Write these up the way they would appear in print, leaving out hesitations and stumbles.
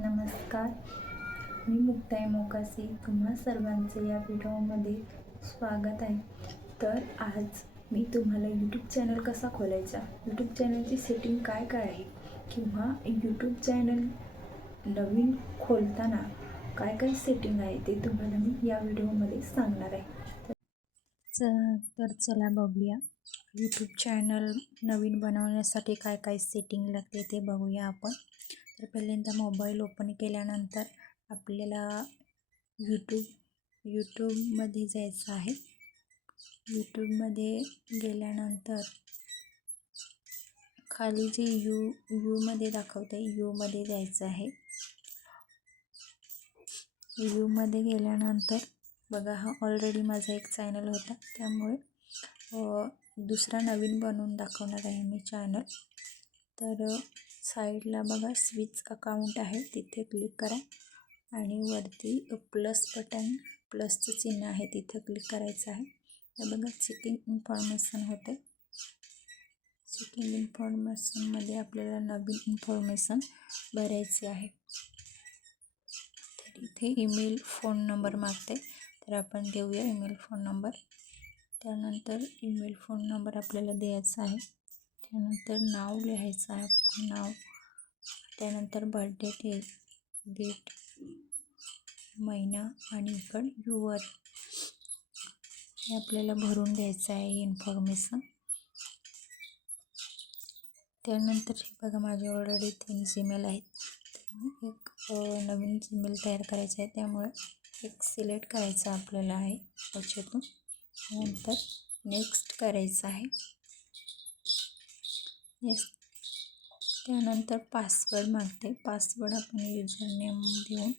नमस्कार, मी मुक्ताई मोकासी. तुम्हा सर्वांचे या व्हिडिओमध्ये स्वागत आहे. तर आज मी तुम्हाला यूट्यूब चॅनल कसा खोलायचा, यूट्यूब चॅनलची सेटिंग काय काय आहे, किंवा यूट्यूब चॅनल नवीन खोलताना काय काय सेटिंग आहे ते तुम्हाला मी या व्हिडिओमध्ये सांगणार आहे. तर चला बघूया, यूट्यूब चॅनल नवीन बनवण्यासाठी काय काय सेटिंग लागते ते बघूया आपण. तर पहिल्यांदा मोबाईल ओपन केल्यानंतर आपल्याला यूट्यूबमध्ये जायचं आहे. यूट्यूबमध्ये गेल्यानंतर खाली जे यूमध्ये दाखवते यूमध्ये जायचं आहे. यूमध्ये गेल्यानंतर बघा, हा ऑलरेडी माझा एक चॅनल होता, त्यामुळे दुसरा नवीन बनवून दाखवणार आहे मी चॅनल. तर साईडला बघा स्विच अकाउंट आहे, तिथे क्लिक करा आणि वरती प्लस बटन, प्लसचं चिन्ह आहे, तिथे क्लिक करायचं आहे. तर बघा चेकिंग इन्फॉर्मेशन होते. चेकिंग इन्फॉर्मेशनमध्ये आपल्याला नवीन इन्फॉर्मेशन भरायची आहे. तर इथे ईमेल फोन नंबर मागते, तर आपण देऊया ईमेल फोन नंबर. त्यानंतर ईमेल फोन नंबर आपल्याला द्यायचा आहे. त्यानंतर नाव लिहायचं आहे, नाव. त्यानंतर बर्थडे डेट, महिना आणि इकडं युअर हे आपल्याला भरून द्यायचं आहे इन्फॉर्मेशन. त्यानंतर हे बघा, माझे ऑलरेडी 3 जीमेल आहेत, एक नवीन जीमेल तयार करायचं आहे, त्यामुळे एक सिलेक्ट करायचं आपल्याला आहे त्याच्यातून. नंतर नेक्स्ट करायचं आहे. त्यानंतर पासवर्ड मागते, पासवर्ड आपण युजर नेम देऊन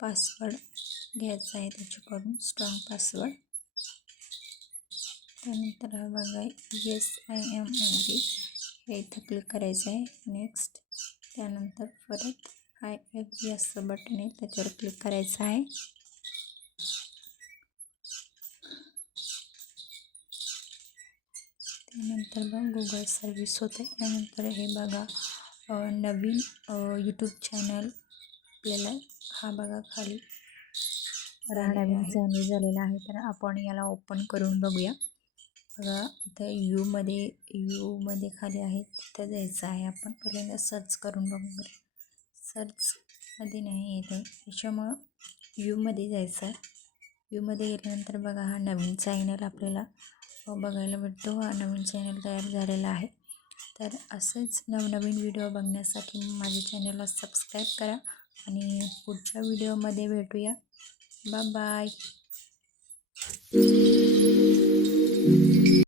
पासवर्ड घ्यायचा आहे त्याच्याकडून, स्ट्रॉंग पासवर्ड. त्यानंतर हा बघा YesIMAgree हे इथं क्लिक करायचं आहे. नेक्स्ट. त्यानंतर परत I असं बटन आहे, त्याच्यावर क्लिक करायचं आहे. त्यानंतर बघा गुगल सर्विस होते. त्यानंतर हे बघा नवीन यूट्यूब चॅनल आपल्याला हा बघा खाली नवीन चॅनल झालेला आहे. तर आपण याला ओपन करून बघूया. बघा इथं यूमध्ये खाली आहे, तिथं जायचं आहे. आपण पहिल्यांदा सर्च करून बघू. सर्चमध्ये नाही येते, त्याच्यामुळं यूमध्ये जायचं आहे. यूमध्ये गेल्यानंतर बघा हा नवीन चॅनल आपल्याला बघायला भेटतो. हा नवीन चॅनल तयार झालेला आहे. तर असंच नवनवीन व्हिडिओ बघण्यासाठी माझ्या चॅनलला सबस्क्राईब करा आणि पुढच्या व्हिडिओमध्ये भेटूया. Bye bye.